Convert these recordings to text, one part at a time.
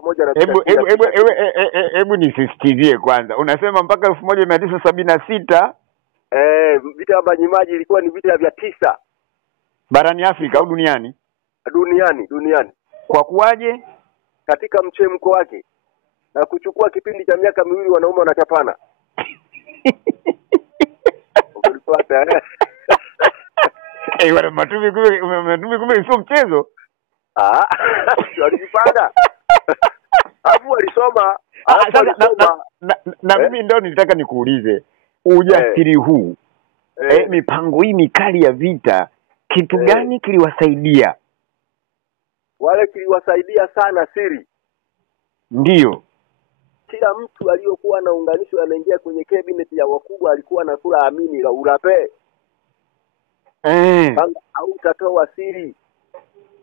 pamoja na hebu nisisitizie kwanza. Unasema mpaka 1976 vita ya Majimaji ilikuwa ni vita vya 9 barani Afrika au duniani? Duniani. Kwa kuwaje? Katika mchemko wake na kuchukua kipindi cha miaka 2 wanaume wanachapana. Ulipata wana Matumbi kumbe sio mchezo. Walijipanga. Hapo walisoma. Na mimi ndio nilitaka nikuulize ujasiri huu. Mipango hii mikali ya vita kitu gani kiliwasaidia? Wale kiliwasaidia sana siri. Ndio. Kila mtu aliyokuwa anaunganishwa anaingia kwenye cabinet ya wakubwa alikuwa anakula amini la urape. Au utatoa siri.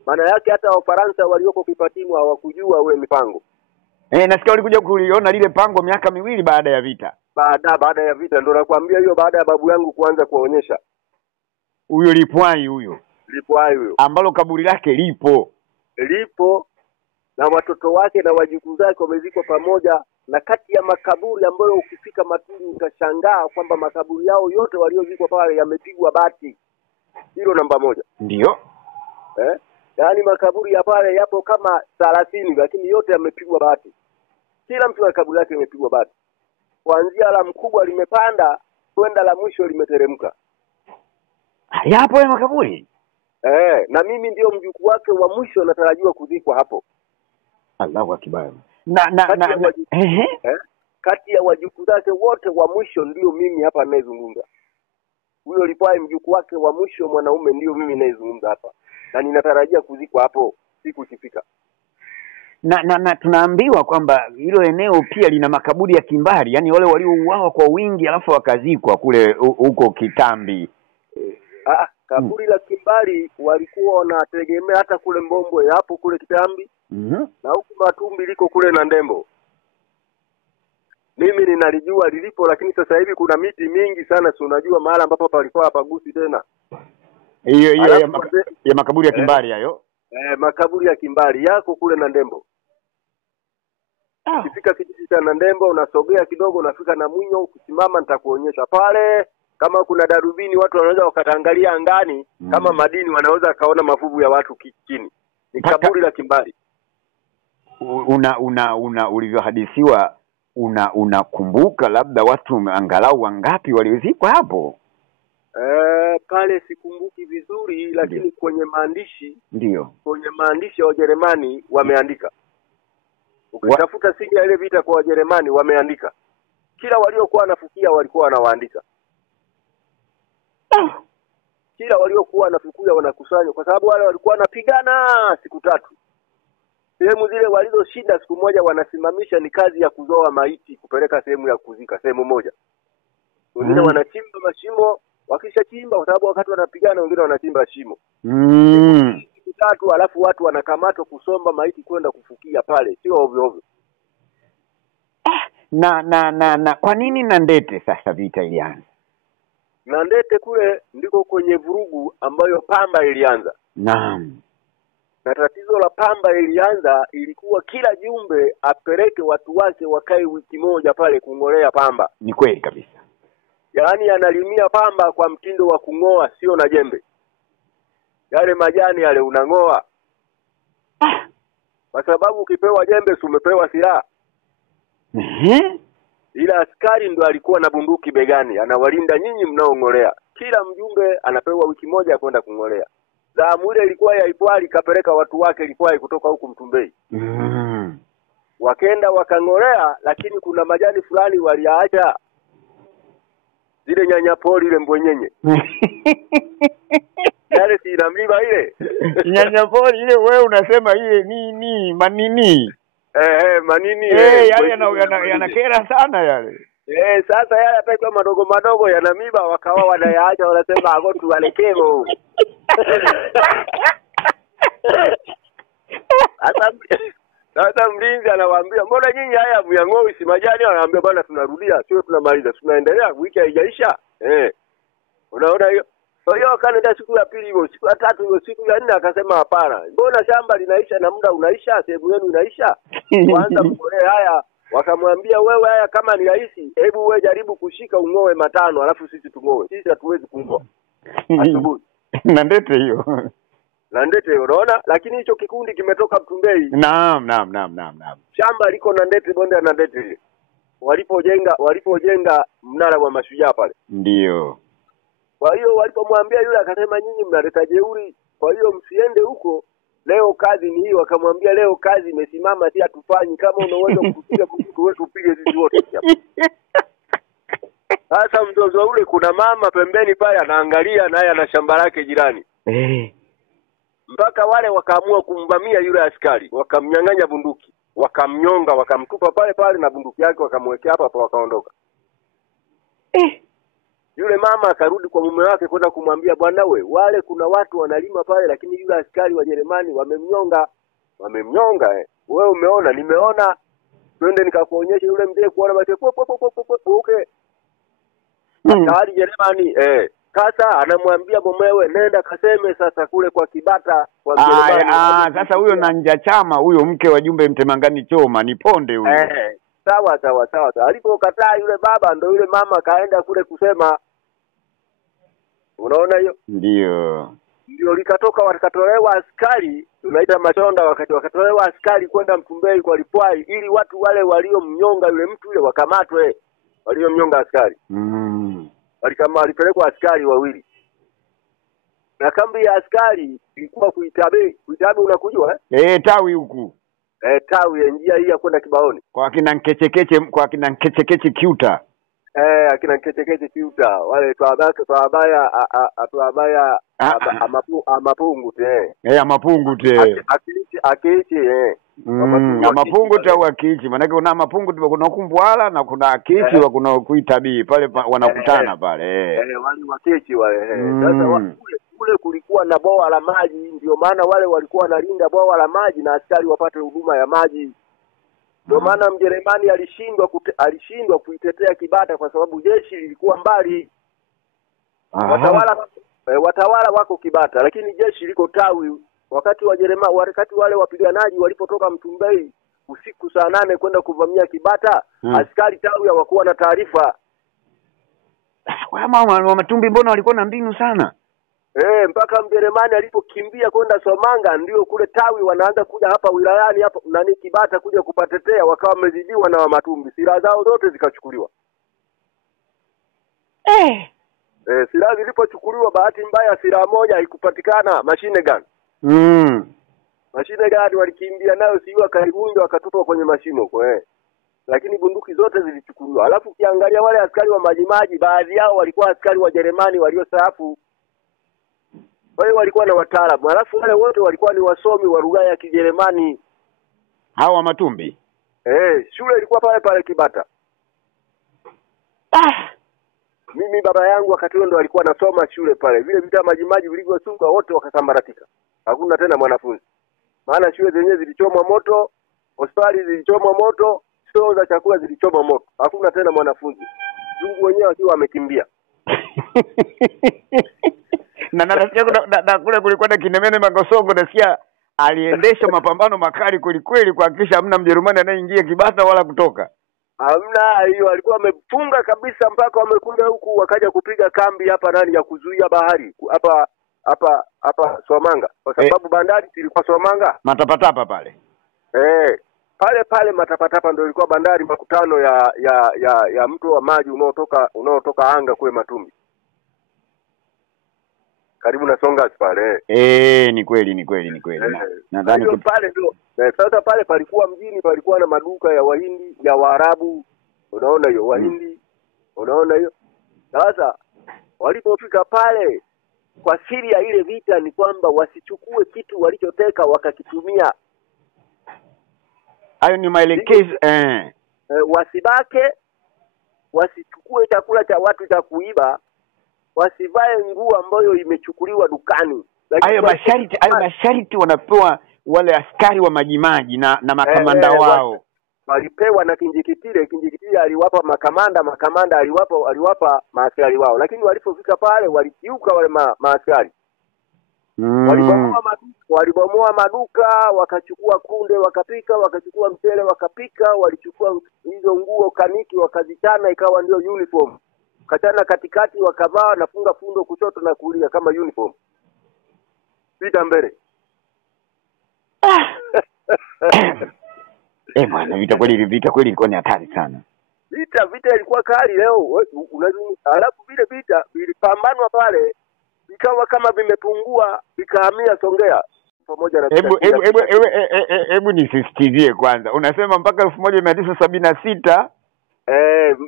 Maana yake hata Wafaransa walioko Kipatini hawakujua ule mipango. Nasikia walikuja kuliona lile pango miaka 2 baada ya vita. Baada ya vita ndio nakwambia hiyo baada ya babu yangu kuanza kuonyesha. Huyo Lipwai huyo. Ambalo kaburi lake lipo na watoto wake na wajukuu zake wamezikwa pamoja, na kati ya makaburi ambayo ukifika Maturi utashangaa kwamba makaburi yao yote waliozikwa pale yamepigwa bati. Hilo namba 1. Ndio. Yaani makaburi ya pale yapo kama 30 lakini yote yamepigwa bati. Kila mtu na kaburi lake limepigwa bati. Kuanzia la mkubwa limepanda kwenda la mwisho limeteremka. Yapo ya makaburi? Na mimi ndio mjukuu wake wa mwisho natarajiwa kuzikwa hapo. Allahu akbar. Kati ya wajukuu zake wote wa mwisho ndio mimi hapa ninayezungumza. Huyo Lipwai mjukuu wake wa mwisho mwanaume ndio mimi ninayezungumza hapa. Na ninatarajia kuzikwa hapo siku ikifika. Na tunaambiwa kwamba hilo eneo pia lina makaburi ya kimbari, yani wale waliouawa kwa wingi alafu wakazikwa kule huko Kitambi. Kaburi la kimbari walikuwa wanategemea hata kule Mbombwe hapo kule Kitambi. Na huku Matumbi liko kule na Ndembo. Mimi ninalijua lilipo, lakini sasa hivi kuna miti mingi sana, si unajua mahali ambapo palikuwa hapagusi tena. Hiyo ya makaburi ya kimbari hayo. Makaburi ya kimbari yako kule na Ndembo. Ukifika kijiji cha Ndembo unasogea kidogo unafika na Mwinyo, ukisimama nitakuonyesha pale. Kama kuna darubini watu wanaweza wakaangalia angani, kama madini wanaweza kaona mafuvu ya watu chini. Ni kaburi la kimbari. Ulivyohadithiwa unakumbuka labda watu angalau wangapi waliozikwa hapo? Pale sikumbuki vizuri lakini Ndiyo. Kwenye maandishi ya Wajerumani wameandika. Ukitafuta siri ya ile vita kwa Wajerumani wameandika. Kila waliokuwa wanafukia walikuwa wanawaandika. Kila waliokuwa wanafukia wanakusanya kwa sababu wale walikuwa wanapigana siku 3. Sehemu zile walizoshinda siku moja wanasimamisha ni kazi ya kuzoa maiti kupeleka sehemu ya kuzika sehemu moja. Wengine wanachimba mashimo, wakishachimba kwa sababu wakati wanapigana wengine wanachimba shimo. Siku 3 alafu watu wanakamatwa kusomba maiti kwenda kufukia pale, sio ovyo ovyo. Na kwa nini Nandete sasa vita ilianza? Nandete kule ndiko kwenye vurugu ambayo Pamba ilianza. Naam. Na tatizo la Pamba ilianza ilikuwa kila jumbe apeleke watu wake wakae wiki moja pale kungolea Pamba. Ni kweli kabisa. Yaani analimia Pamba kwa mtindo wa kungoa, sio na jembe. Yale majani yale unangoa. Kwa sababu ukipewa jembe umepewa silaha. Ila askari ndo alikuwa na bunduki begani, anawalinda nyinyi mnaongolea. Kila mjumbe anapewa wiki moja kwenda kungolea. Zamu ile ilikuwa ya Ipwali kapeleka watu wake Ipwali kutoka huku Mtumbei. Wakaenda wakangolea, lakini kuna majani fulani waliacha. Zile nyanyapori ile mbwenyenye. Yale si inamiba ile. Nyanyapori ile wewe unasema ile nini? Manini? Manini. Yale yanakera sana yale. Sasa yale atakuwa madogo yanamiba wakawa wanayaacha wanasema agotu walekeo. Sasa mlinzi anawaambia mbona nyinyi haya myangoi si majani, anawaambia bwana tunarudia sio tunamaliza tunaendelea wiki haijaisha. Unaona hiyo? Kwa hiyo akaenda siku ya pili hivyo, siku ya tatu hivyo, siku ya nne akasema hapana. Mbona shamba linaisha na muda unaisha, sehemu yenu inaisha? Kwanza mkolee haya, wakamwambia wewe haya kama ni rahisi, hebu wewe jaribu kushika ungoe matano alafu sisi tungoe. Sisi hatuwezi kungoa. Asubuhi. Na ndete hiyo. Na ndete hiyo unaona, lakini hicho kikundi kimetoka Mtumbei. Naam. Shamba liko na ndete, bonde na ndete. Walipojenga mnara wa mashujaa pale. Ndio. Kwa hiyo walipomwambia yule akasema nyinyi mnaleta jeuri, kwa hiyo msiende huko. Leo kazi ni hiyo, akamwambia leo kazi imesimama, si hatufanyi, kama unaweza kupiga mtu wetu upige sisi wote hapa. Sasa mzozo ule, kuna mama pembeni pale anaangalia, naye ana shamba lake jirani. Mpaka wale wakaamua kumvamia yule askari, wakamnyang'anya bunduki, wakamnyonga, wakamtupa pale pale na bunduki yake wakamwekea hapa wakaondoka. Yule mama akarudi kwa mume wake kwenda kumwambia, bwana wale kuna watu wanalima pale, lakini yule askari wa Jerumani wamemnyonga. Wewe umeona? Nimeona. Twende nikakuonyesha yule mzee kuona basi okay. Askari Jerumani sasa anamwambia mumewe, nenda kaseme sasa kule kwa Kibata kwa Jerumani. Sasa huyo na nja chama huyo mke wa Jumbe Mtemangani Choma ni ponde huyo. Sawa. Alipokataa yule baba, ndo yule mama kaenda kule kusema. Unaona hiyo? Ndio likatoka, wakatolewa askari, tunaita machonda, wakatolewa askari kwenda Mtumbei kwa Lipwai, ili watu wale waliomnyonga yule mtu yule wakamatwe, waliomnyonga askari. Walipelekwa askari wawili. Na kambi ya askari ilikuwa Kuitabe. Kuitabe unakujua tawi huku. Tawi ya njia hii ya kwenda Kibaoni. Kwa kina Nkechekeche Kiuta. Akina Nkechekeche Kiuta, wale tuabaya amapungu te. Amapungu te. Akiichi amapungu te au akiichi. Maana kuna amapungu tu, kuna Kumbwala na kuna akiichi wa kuna Kuitabii pale wanakutana pale. Wale wakiichi wale. Sasa kule kulikuwa na bwawa la maji, ndio maana wale walikuwa wanalinda bwawa la maji na askari wapate huduma ya maji. Ndio maana Mjerumani alishindwa kuitetea Kibata kwa sababu jeshi lilikuwa mbali. Watawala wako Kibata, lakini jeshi liko Tawi. Wakati wale wapiganaji walipotoka Mtumbei usiku saa 8 kwenda kuvamia Kibata, askari Tawi hawakuwa na taarifa. Wa Matumbi mbona walikuwa na mbinu sana? Mpaka Mjerumani alipokimbia kwenda Somanga, ndio kule Tawi wanaanza kuja hapa wilayani hapa Kibata kuja kupatetea, wakawa wamezidiwa na Wamatumbi. Silaha zao zote zikachukuliwa. Silaha zilipochukuliwa, bahati mbaya silaha moja haikupatikana, machine gun. Machine gun walikimbia nayo, sio akaivunja wakatupa kwenye mashimo huko lakini bunduki zote zilichukuliwa. Alafu ukiangalia wale askari wa majimaji, baadhi yao walikuwa askari wa Jerumani waliostaafu. Wale walikuwa na wataalamu. Alafu wale wote walikuwa ni wasomi wa lugha ya Kijerumani. Hawa Matumbi. Shule ilikuwa pale Kibata. Mimi baba yangu wakati ndo alikuwa anasoma shule pale. Vile vita majimaji vilivyosuka wote wakasambaratika. Hakuna tena mwanafunzi. Maana shule zenyewe zilichomwa moto, hospitali zilichomwa moto, stoo za chakula zilichomwa moto. Hakuna tena mwanafunzi. Mungu wenyewe akiwa amekimbia. Na nasikia kule kulikuwa na Kinemene Magosongo, nasikia aliendesha mapambano makali kweli kuhakikisha hamna Mjerumani anayeingia Kibata wala kutoka. Hamna hiyo, alikuwa amefunga kabisa mpaka wamekuja huku wakaja kupiga kambi hapa ya kuzuia bahari hapa Somanga, kwa sababu bandari ilikuwa Somanga. Matapatapa pale. Pale Matapatapa ndio ilikuwa bandari, makutano ya mto wa maji unaotoka anga kule Matumbi. Karibu na Songas pale. Ni kweli. Nadhani pale ndio. Sasa pale palikuwa mjini, palikuwa na maduka ya Wahindi, ya Waarabu. Unaona hiyo Wahindi. Unaona hiyo. Sasa walipofika pale, kwa siri ya ile vita ni kwamba wasichukue kitu walichoteka wakakitumia. Hayo ni maelekezo. Wasibake, wasichukue chakula cha watu cha kuiba, wasivae nguo ambayo imechukuliwa dukani. Hayo masharti wanapewa wale askari wa majimaji na makamanda wao. walipewa na Kinjekitile aliwapa makamanda aliwapa maaskari wao, lakini walipofika pale walikiuka wale maaskari. Walibomoa maduka, wakachukua kunde wakapika, wakachukua mchele wakapika, walichukua hizo nguo kaniki wakazichana ikawa ndio uniform. Kachana katikati wakavaa nafunga fundo kushoto na kulia kama uniform. Vita mbele. Bwana, vita kweli ilikuwa ni hatari sana. Vita ilikuwa kali leo. Alafu vita vilipambanwa pale ikawa kama vimepungua vikahamia Songea pamoja na hebu nisisitizie kwanza. Unasema mpaka 1976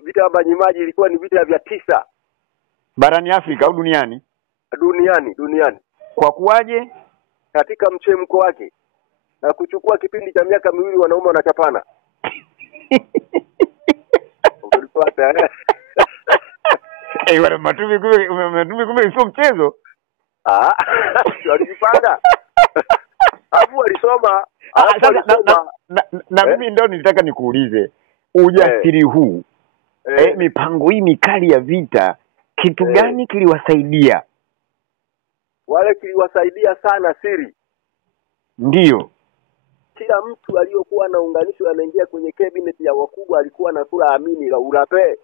vita ya Majimaji ilikuwa ni vita vya 9 barani Afrika au duniani? Duniani. Kwa kuwaje? Katika mchemko wake na kuchukua kipindi cha miaka 2 wanaume wanachapana. Ulipata wana matumbi kumbe sio mchezo. Walijipanga. Hapo walisoma. Na mimi ndio nilitaka nikuulize ujasiri huu. Mipango hii mikali ya vita kitu gani kiliwasaidia? Wale kiliwasaidia sana siri. Ndio. Kila mtu aliyokuwa anaunganishwa anaingia kwenye cabinet ya wakubwa alikuwa anakula amini la ulape.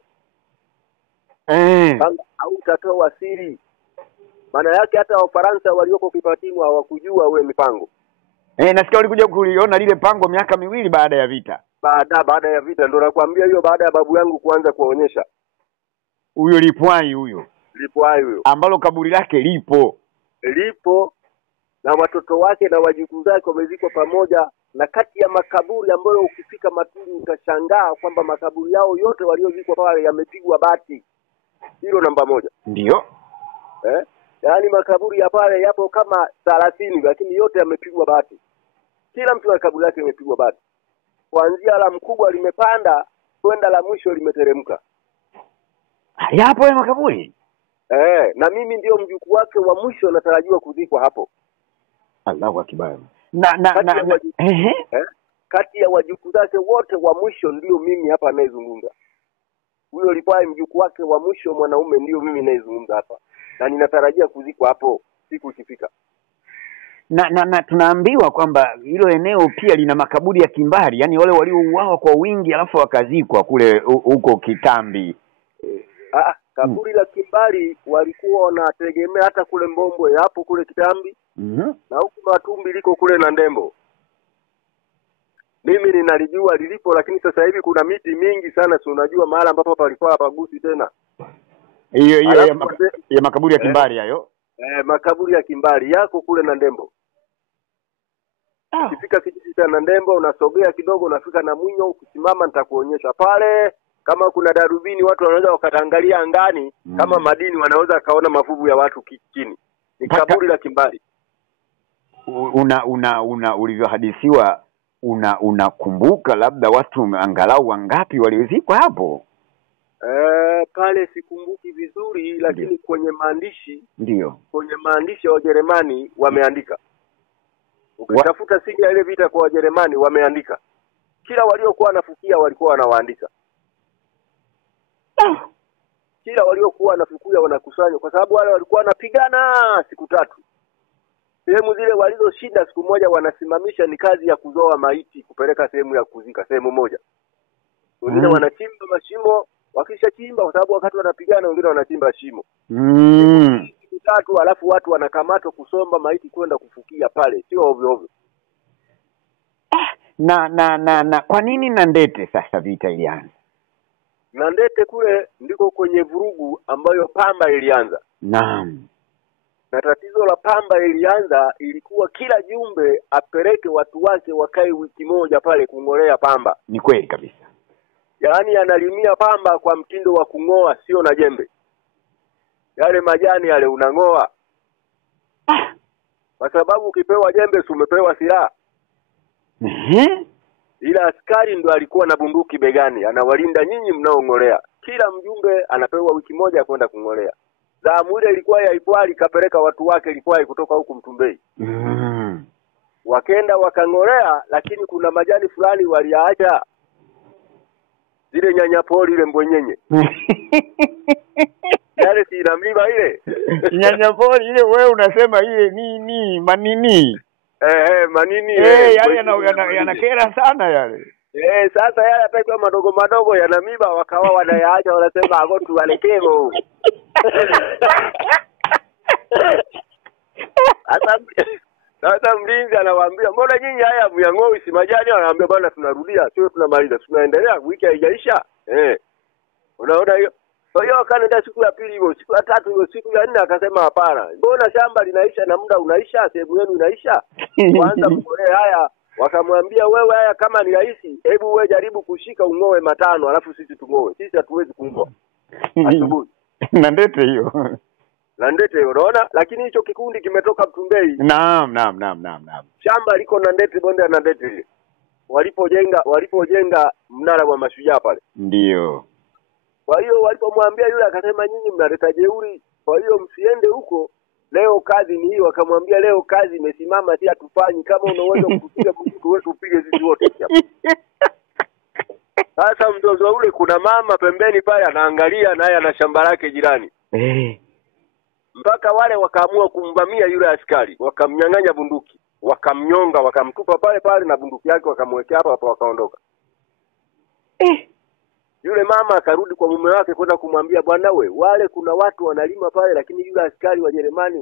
Au utatoa siri. Maana yake hata Wafaransa walioko kipatimu hawakujua ule mipango. Nasikia walikuja kuliona lile pango miaka 2 baada ya vita. Baada ya vita ndio nakwambia hiyo baada ya babu yangu kuanza kuonyesha. Huyo Lipwai huyo. Ambalo kaburi lake lipo na watoto wake na wajukuu zake wamezikwa pamoja, na kati ya makaburi ambayo ukifika Maturi utashangaa kwamba makaburi yao yote waliozikwa pale yamepigwa bati. Hilo namba 1. Ndio. Yaani makaburi ya pale yapo kama 30 lakini yote yamepigwa bati. Kila mtu na kaburi lake limepigwa bati. Kuanzia la mkubwa limepanda kwenda la mwisho limeteremka. Yapo ya makaburi? Na mimi ndio mjukuu wake wa mwisho natarajiwa kuzikwa hapo. Allahu akbar. Kati ya wajukuu zake wote wa mwisho ndio mimi hapa anayezungumza. Huyo Lipwai mjukuu wake wa mwisho mwanaume ndio mimi ninayezungumza hapa. Na ninatarajia kuzikwa hapo siku ikifika. Na tunaambiwa kwamba hilo eneo pia lina makaburi ya kimbari, yani wale waliouawa kwa wingi alafu wakazikwa kule huko Kitambi. Kaburi la kimbari walikuwa wanategemea hata kule Mbombwe hapo kule Kitambi. Na huko Matumbi liko kule na Ndembo. Mimi ninalijua lilipo, lakini sasa hivi kuna miti mingi sana, si unajua mahali ambapo palikuwa hapagusi tena. Hiyo ya makaburi ya kimbari hayo. Makaburi ya kimbari yako kule na Ndembo. Ukifika kijiji cha Ndembo unasogea kidogo unafika na Mwinyo, ukisimama nitakuonyesha pale. Kama kuna darubini watu wanaweza wakaangalia angani, kama madini wanaweza kaona mafuvu ya watu chini. Ni kaburi la kimbari. Ulivyohadithiwa unakumbuka labda watu angalau wangapi walizikwa hapo? Pale sikumbuki vizuri, lakini Ndiyo. Kwenye maandishi ya Wajerumani wameandika. Ukitafuta siri ya ile vita kwa Wajerumani wameandika. Kila waliokuwa wanafukia walikuwa wanawaandika. Kila waliokuwa wanafukia wanakusanya kwa sababu wale walikuwa wanapigana siku 3. Sehemu zile walizoshinda siku moja wanasimamisha ni kazi ya kuzoa maiti kupeleka sehemu ya kuzika sehemu moja. Wengine wanachimba mashimo, wakishachimba kwa sababu wakati wanapigana wengine wanachimba shimo. Siku 3 alafu watu wanakamatwa kusomba maiti kwenda kufukia pale, sio ovyo ovyo. Na kwa nini Nandete sasa vita ilianza? Nandete kule ndiko kwenye vurugu ambayo Pamba ilianza. Naam. Na tatizo la Pamba ilianza ilikuwa kila jumbe apeleke watu wake wakae wiki moja pale kungolea Pamba. Ni kweli kabisa. Yaani analimia Pamba kwa mtindo wa kungoa, sio na jembe. Yale majani yale unangoa. Kwa sababu ukipewa jembe umepewa silaha. Ila askari ndo alikuwa na bunduki begani, anawalinda nyinyi mnaongolea. Kila mjumbe anapewa wiki moja kwenda kungolea. Zamu ile ilikuwa ya Ipwali kapeleka watu wake ilikuwa kutoka huku Mtumbei. Mm. Wakenda wakangolea, lakini kuna majani fulani waliacha. zile nyanyapori ile mbwenyenye. Yale si ina miba ile. Nyanyapori ile wewe unasema ile nini? Manini? Manini. Yale yanakera sana yale. Sasa yale atakiwa madogo madogo yana miba wakawa wanayaacha wanasema ago tuwalekeo. Sasa mlinzi anawaambia mbona nyinyi haya muyang'oi si majani, anawaambia bwana tunarudia sio tunamaliza tunaendelea wiki haijaisha. Unaona hiyo? Kwa hiyo akaenda siku ya pili hivyo, siku ya tatu hivyo, siku ya nne akasema hapana. Mbona shamba linaisha na muda unaisha, sehemu yenu inaisha? Kwanza mkolee haya. Wakamwambia wewe haya kama ni rahisi, hebu wewe jaribu kushika ungoe matano alafu sisi tungoe. Sisi hatuwezi kungoa. Asubuhi. Na ndete hiyo. Na ndete hiyo unaona? Lakini hicho kikundi kimetoka Mtumbei. Naam. Shamba liko na ndete, bonde na ndete. Walipojenga mnara wa mashujaa pale. Ndio. Kwa hiyo walipomwambia yule akasema nyinyi mnaleta jeuri, kwa hiyo msiende huko. Leo kazi ni hiyo. Akamwambia leo kazi imesimama, si hatufanyi, kama unaweza kupiga mtu wetu upige sisi wote hapa. Sasa mzozo ule kuna mama pembeni pale anaangalia naye ana shamba lake jirani. Mpaka wale wakaamua kumvamia yule askari, wakamnyang'anya bunduki, wakamnyonga, wakamtupa pale na bunduki yake wakamwekea hapo wakaondoka. Yule mama akarudi kwa mume wake kwenda kumwambia bwana wale kuna watu wanalima pale lakini yule askari wa Jerumani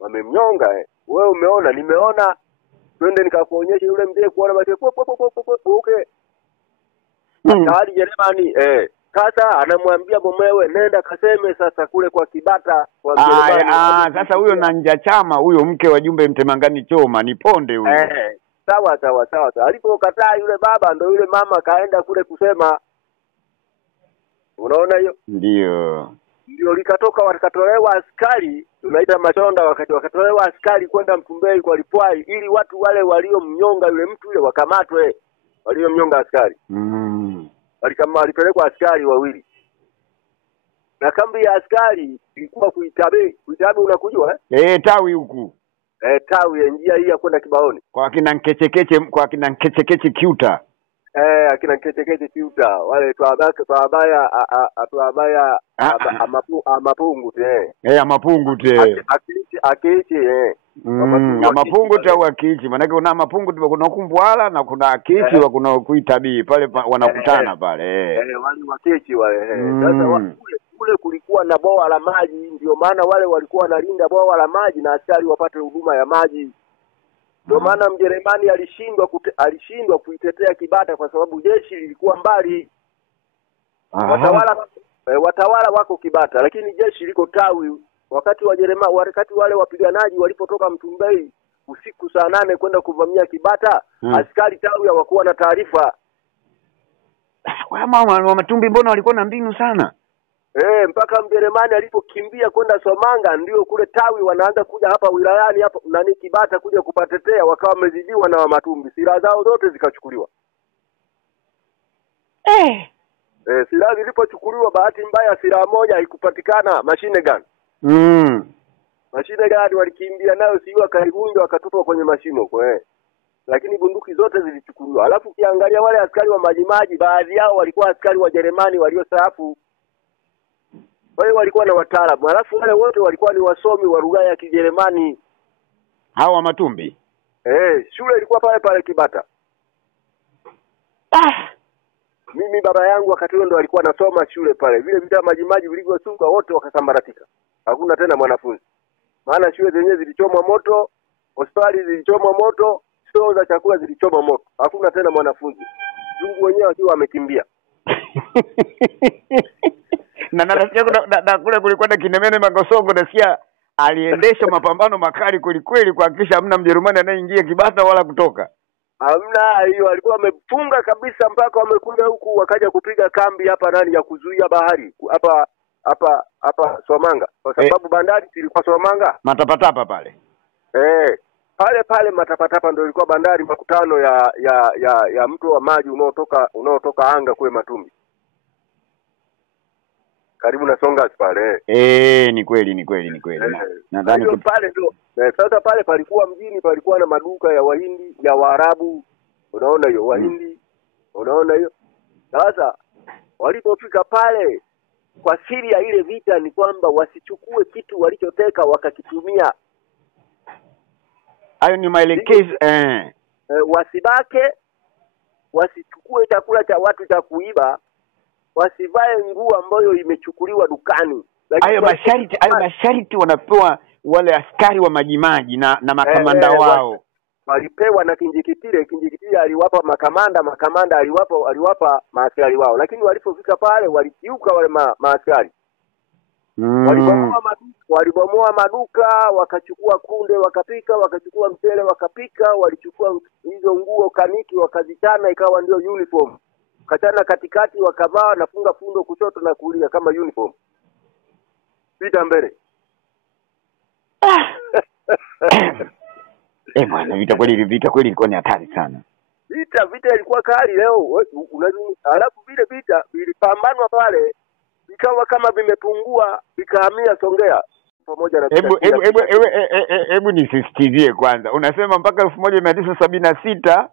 wamemnyonga. Wewe umeona? Nimeona. Twende nikakuonyesha yule mzee kuona basi okay. Askari Jerumani sasa anamwambia mumewe nenda kaseme sasa kule kwa Kibata kwa Jerumani. Sasa huyo na nja chama huyo mke wa Jumbe Mtemangani Choma ni ponde huyo. Sawa. Alipokataa yule baba ndo yule mama kaenda kule kusema. Unaona hiyo? Ndio likatoka wakatolewa askari, tunaita machonda, wakatolewa askari kwenda Mtumbei kwa Lipwai ili watu wale waliomnyonga yule mtu yule wakamatwe. Waliomnyonga askari. Walipelekwa askari wawili. Na kambi ya askari ilikuwa Kuitabe unakujua tawi huku. Tawi njia hii ya kwenda Kibaoni. Kwa kina Nkechekeche Kiuta. Akina Nkechekeche Kiuta wale tuabaya amapungu amapungu akiichi amapungu au akiichi maana kuna mapungu kuna kumbwala na kuna akiichi wa kuna Kuitabii pale wanakutana pale wale wakiichi wale sasa kule kulikuwa na bwawa la maji, ndio maana wale walikuwa wanalinda bwawa la maji na askari wapate huduma ya maji. Ndio maana Mjerumani alishindwa kuitetea Kibata kwa sababu jeshi lilikuwa mbali. Watawala wako Kibata lakini jeshi liko Tawi. Wakati wale wapiganaji walipotoka Mtumbei usiku saa 8 kwenda kuvamia Kibata, askari Tawi hawakuwa na taarifa. Wa Matumbi mbona walikuwa na mbinu sana? Mpaka Mjerumani alipokimbia kwenda Somanga ndio kule Tawi wanaanza kuja hapa wilayani hapa Kibata kuja kupatetea, wakawa wamezidiwa na wa Matumbi. Silaha zao zote zikachukuliwa. Silaha zilipochukuliwa bahati mbaya silaha moja haikupatikana, machine gun. Machine gun walikimbia nayo siwa karibunja wakatupa kwenye mashimo kwa lakini bunduki zote zilichukuliwa. Alafu kiangalia wale askari wa majimaji baadhi yao walikuwa askari wa Jerumani waliostaafu. Wale walikuwa na wataalamu. Alafu wale wote walikuwa ni wasomi wa lugha ya Kijerumani. Hawa Matumbi. Shule ilikuwa pale Kibata. Mimi baba yangu wakati huo ndo alikuwa anasoma shule pale. Vile vita majimaji vilivyosuka wote wakasambaratika. Hakuna tena mwanafunzi. Maana shule zenyewe zilichomwa moto, hospitali zilichomwa moto, stoo za chakula zilichomwa moto. Hakuna tena mwanafunzi. Mungu wenyewe akiwa amekimbia. Na nasikia kule kulikuwa na Kinemene Magosongo nasikia aliendesha mapambano makali kweli kuhakikisha hamna Mjerumani anayeingia Kibata wala kutoka. Hamna hiyo, alikuwa amefunga kabisa mpaka wamekuja huku wakaja kupiga kambi hapa ya kuzuia bahari hapa Somanga kwa sababu bandari ilikuwa Somanga. Matapatapa pale. Pale Matapatapa ndio ilikuwa bandari makutano ya mto wa maji unaotoka anga kule Matumbi. Karibu na Songas pale. Ni kweli. Nadhani pale ndio. Sasa pale palikuwa mjini, palikuwa na maduka ya Wahindi, ya Waarabu. Unaona hiyo Wahindi. Unaona hiyo. Sasa walipofika pale, kwa siri ya ile vita ni kwamba wasichukue kitu walichoteka wakakitumia. Hayo ni maelekezo wasibake, wasichukue chakula cha watu cha kuiba, wasivae nguo ambayo imechukuliwa dukani. Hayo masharti wanapewa wale askari wa majimaji na makamanda wao. Walipewa na Kinjekitile aliwapa makamanda aliwapa maaskari wao, lakini walipofika pale walikiuka wale maaskari. Walibomoa maduka, wakachukua kunde wakapika, wakachukua mchele wakapika, walichukua hizo nguo kaniki wakazichana ikawa ndio uniform. Kachana katikati wakavaa na funga fundo kushoto na kulia kama uniform. Vita mbele. Bwana, vita kweli ilikuwa ni hatari sana. Vita ilikuwa kali leo. Alafu vita vilipambanwa pale, ikawa kama vimepungua, vikahamia Songea pamoja na hebu nisisitizie kwanza. Unasema mpaka 1976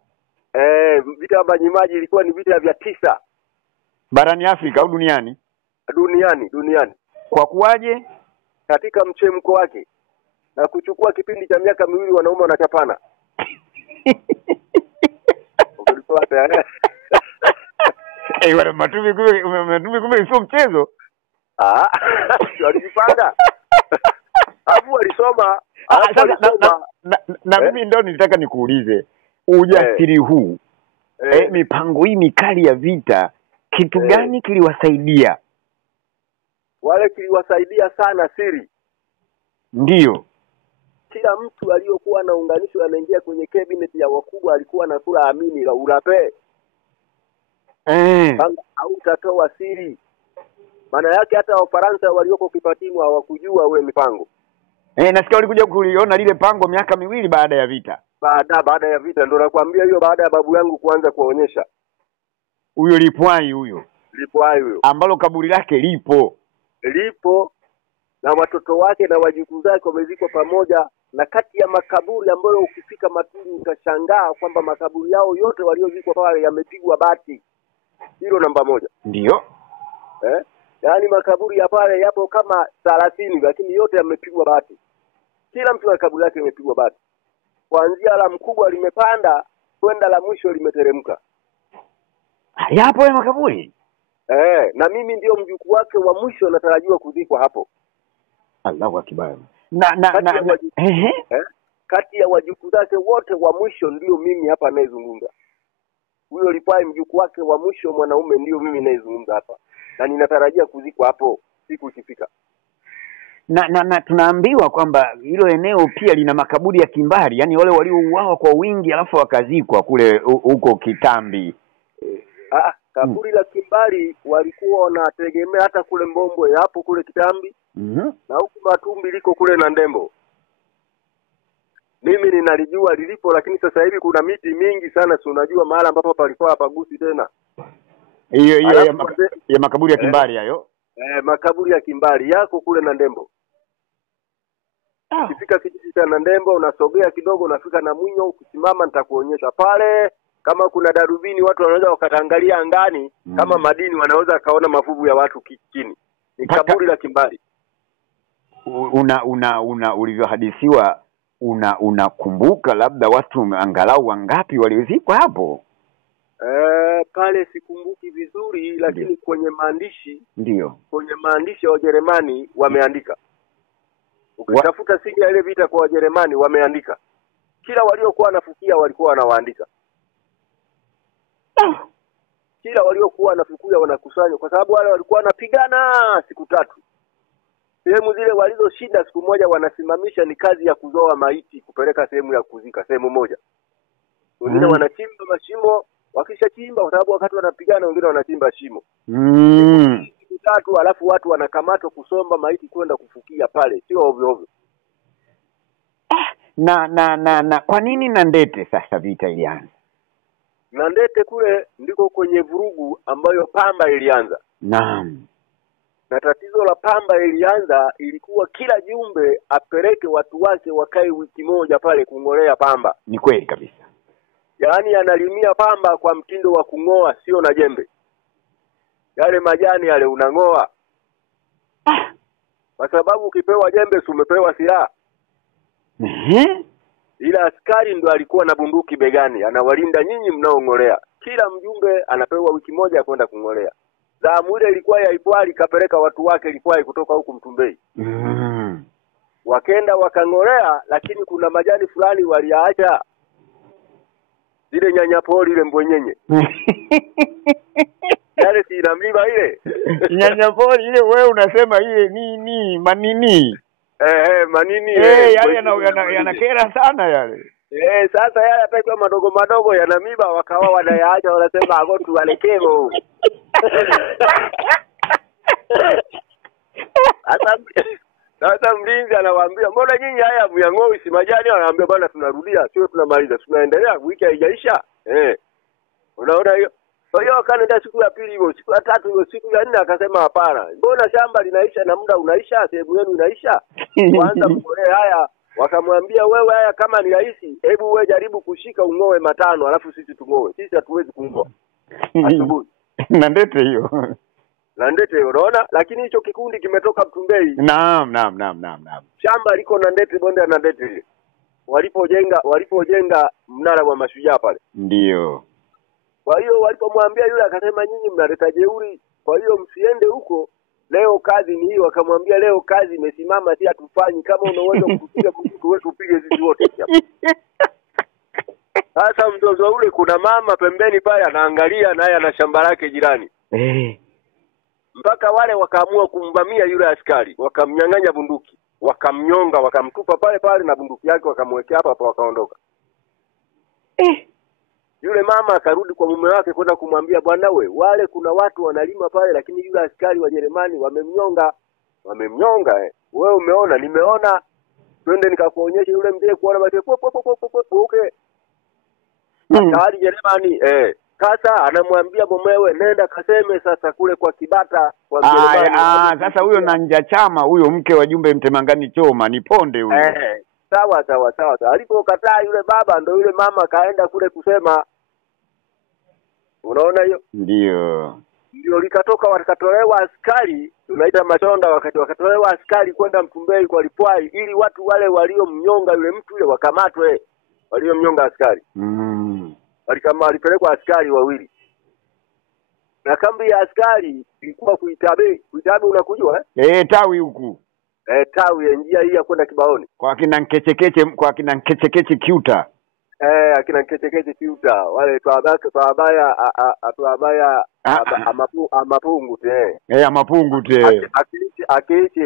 vita vya Majimaji ilikuwa ni vita vya 9 barani Afrika au duniani? Duniani. Kwa kuwaje? Katika mchemko wake na kuchukua kipindi cha miaka 2 wanaume wanachapana. Wana Matumbi kumbe sio mchezo. Walijipanga. Hapo walisoma. Na mimi ndio nilitaka nikuulize ujasiri huu. Mipango hii mikali ya vita kitu gani kiliwasaidia? Wale kiliwasaidia sana siri. Ndio. Kila mtu aliyokuwa anaunganishwa anaingia kwenye cabinet ya wakubwa alikuwa anakula amini la urape. Au utatoa siri. Maana yake hata Wafaransa walioko Kipatimu hawakujua ule mipango. Nasikia walikuja kuliona lile pango miaka 2 baada ya vita. Baada ya vita ndio nakwambia hiyo, baada ya babu yangu kuanza kuonyesha. Huyo Lipwai huyo. Ambalo kaburi lake lipo na watoto wake na wajukuu zake wamezikwa pamoja, na kati ya makaburi ambayo ukifika Maturu utashangaa kwamba makaburi yao yote waliozikwa pale yamepigwa bati. Hilo namba 1. Ndio. Yaani makaburi ya pale yapo kama 30 lakini yote yamepigwa bati. Kila mtu na kaburi lake limepigwa bati. Kuanzia la mkubwa limepanda kwenda la mwisho limeteremka. Yapo ya makaburi? Na mimi ndio mjukuu wake wa mwisho natarajiwa kuzikwa hapo. Allahu akbar. Kati ya wajukuu zake wote wa mwisho ndio mimi hapa naezungumza. Huyo Lipwai mjukuu wake wa mwisho mwanaume ndio mimi naezungumza hapa. Na ninatarajia kuzikwa hapo siku ikifika. Na tunaambiwa kwamba hilo eneo pia lina makaburi ya kimbari, yani wale waliouawa kwa wingi alafu wakazikwa kule huko Kitambi. Kaburi la kimbari walikuwa wanategemea hata kule Mbombwe hapo kule Kitambi. Na huku Matumbi liko kule na Ndembo. Mimi ninalijua lilipo, lakini sasa hivi kuna miti mingi sana, si unajua mahali ambapo palikuwa hapagusi tena. Hiyo ya makaburi ya kimbari hayo. Makaburi ya kimbari yako kule na Ndembo. Ukifika kijiji cha Ndembo unasogea kidogo unafika na Mwinyo, ukisimama nitakuonyesha pale kama kuna darubini watu wanaweza wakatangalia angani kama madini wanaweza kaona mafuvu ya watu chini. Ni kaburi la kimbari. Ulivyohadithiwa unakumbuka labda watu angalau wangapi waliozikwa hapo? Pale sikumbuki vizuri lakini Ndiyo. Kwenye maandishi ya Wajerumani wameandika. Ukitafuta siri ya ile vita kwa Wajerumani wameandika. Kila waliokuwa wanafukia walikuwa wanawaandika. Kila waliokuwa wanafukia wanakusanya kwa sababu wale walikuwa wanapigana siku 3. Sehemu zile walizoshinda siku moja wanasimamisha ni kazi ya kuzoa maiti kupeleka sehemu ya kuzika sehemu moja. Wengine wanachimba mashimo, wakishachimba kwa sababu wakati wanapigana wengine wanachimba shimo. Siku 3 alafu watu wanakamatwa kusomba maiti kwenda kufukia pale, sio ovyo ovyo. Na kwa nini Nandete sasa vita ilianza? Nandete kule ndiko kwenye vurugu ambayo Pamba ilianza. Naam. Na tatizo la Pamba ilianza ilikuwa kila jumbe apeleke watu wake wakae wiki moja pale kungolea Pamba. Ni kweli kabisa. Yaani analimia Pamba kwa mtindo wa kungoa sio na jembe. yale majani yale unang'oa. Kwa sababu ukipewa jembe umepewa silaha. Ila askari ndo alikuwa na bunduki begani, anawalinda nyinyi mnaongolea. Kila mjumbe anapewa wiki moja kwenda kungolea. Zamu ile ilikuwa ya Ipwali, kapeleka watu wake Ipwali kutoka huku Mtumbei. Wakenda wakangolea, lakini kuna majani fulani waliacha. Zile nyanyapori ile mbwenyenye. Yale si inamiba ile. Nyanyapori ile wewe unasema ile nini? Manini? Manini. Yale yanakera sana yale. Sasa yale atakiwa madogo madogo yanamiba, wakawa wanayaacha, wanasema agotu walekemo. Sasa mlinzi anawaambia, mbona nyinyi haya muyang'oi si majani? Anawaambia bwana, tunarudia, sio tunamaliza, tunaendelea, wiki haijaisha. Unaona hiyo? Kwa hiyo akaenda siku ya pili hivyo, siku ya tatu hivyo, siku ya nne akasema hapana. Mbona shamba linaisha na muda unaisha, sehemu yenu inaisha? Kwanza mkolee haya. Wakamwambia, wewe haya kama ni rahisi, hebu wewe jaribu kushika ungoe matano alafu sisi tungoe. Sisi hatuwezi kungoa. Asubuhi. Na ndete hiyo. Na ndete hiyo, unaona? Lakini hicho kikundi kimetoka Mtumbei. Naam. Shamba liko na ndete, bonde na ndete. Walipojenga mnara wa mashujaa pale. Ndio. Kwa hiyo walipomwambia yule akasema, nyinyi mnaleta jeuri, kwa hiyo msiende huko. Leo kazi ni hiyo. Akamwambia, leo kazi imesimama, si hatufanyi. Kama unaweza kupiga mtu wetu upige sisi wote. Sasa mzozo ule, kuna mama pembeni pale anaangalia, naye ana shamba lake jirani. Mpaka wale wakaamua kumvamia yule askari, wakamnyang'anya bunduki, wakamnyonga, wakamtupa pale pale na bunduki yake wakamwekea hapa wakaondoka. Yule mama akarudi kwa mume wake kwenda kumwambia, bwana wale kuna watu wanalima pale, lakini yule askari wa Jerumani wamemnyonga. Wewe umeona? Nimeona. Twende nikakuonyesha yule mzee kuona basi okay. Askari Jerumani sasa anamwambia mumewe, nenda kaseme sasa kule kwa Kibata kwa Jerumani. Sasa huyo na nja chama huyo mke wa Jumbe Mtemangani Choma ni ponde huyo. Sawa. Alipokataa yule baba, ndo yule mama kaenda kule kusema. Unaona hiyo? Ndio likatoka, wakatolewa askari, tunaita machonda, wakatolewa askari kwenda Mtumbei kwa Lipwai, ili watu wale waliomnyonga yule mtu yule wakamatwe. Waliomnyonga askari. Walipelekwa askari wawili. Na kambi ya askari ilikuwa Kuitabe. Kuitabe unakujua tawi huku. Tawi ya njia hii ya kwenda Kibaoni. Kwa kina Nkechekeche Kiuta. Akina Nkechekeche Kiuta, wale tuabaya amapungu te. Amapungu te. Akiichi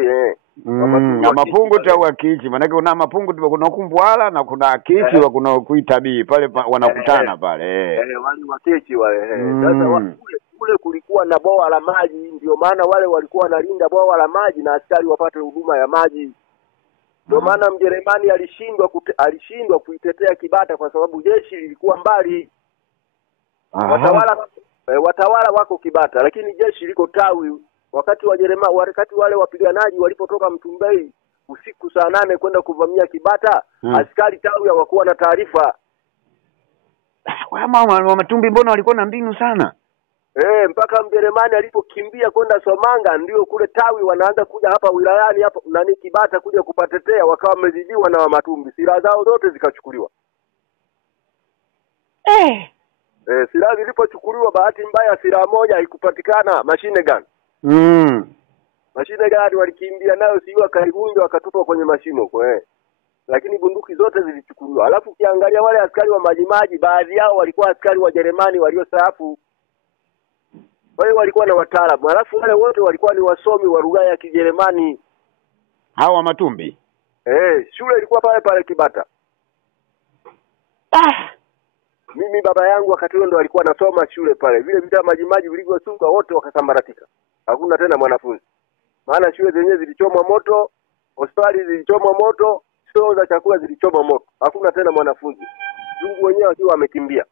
amapungu te au akiichi. Maana kuna mapungu kuna kumbwala na kuna akiichi wa kuna Kuitabii pale wanakutana pale. Wale wakiichi wale. Sasa kule kulikuwa na bwawa la maji, ndio maana wale walikuwa wanalinda bwawa la maji na askari wapate huduma ya maji. Ndio maana Mjerumani alishindwa kuitetea Kibata kwa sababu jeshi lilikuwa mbali. Watawala wako Kibata, lakini jeshi liko Tawi. Wakati wale wapiganaji walipotoka Mtumbei usiku saa 8 kwenda kuvamia Kibata, askari Tawi hawakuwa na taarifa. Wa Matumbi mbona walikuwa na mbinu sana? Mpaka Mjerumani alipokimbia kwenda Somanga, ndio kule Tawi wanaanza kuja hapa wilayani hapa Kibata kuja kupatetea, wakawa wamezidiwa na wa Matumbi. Silaha zao zote zikachukuliwa. Silaha zilipochukuliwa, bahati mbaya silaha moja haikupatikana, machine gun. Machine gun walikimbia nayo, sio akaivunja wakatupa kwenye mashimo huko. Lakini bunduki zote zilichukuliwa. Alafu kiangalia wale askari wa majimaji, baadhi yao walikuwa askari wa Jerumani waliostaafu. Kwa hiyo walikuwa na wataalamu. Alafu wale wote walikuwa ni wasomi wa lugha ya Kijerumani. Hawa Matumbi. Shule ilikuwa pale Kibata. Mimi baba yangu wakati huo ndo alikuwa anasoma shule pale. Vile vita majimaji vilivyosuka wote wakasambaratika. Hakuna tena mwanafunzi. Maana shule zenyewe zilichomwa moto, hospitali zilichomwa moto, stoo za chakula zilichomwa moto. Hakuna tena mwanafunzi. Mungu wenyewe akiwa amekimbia.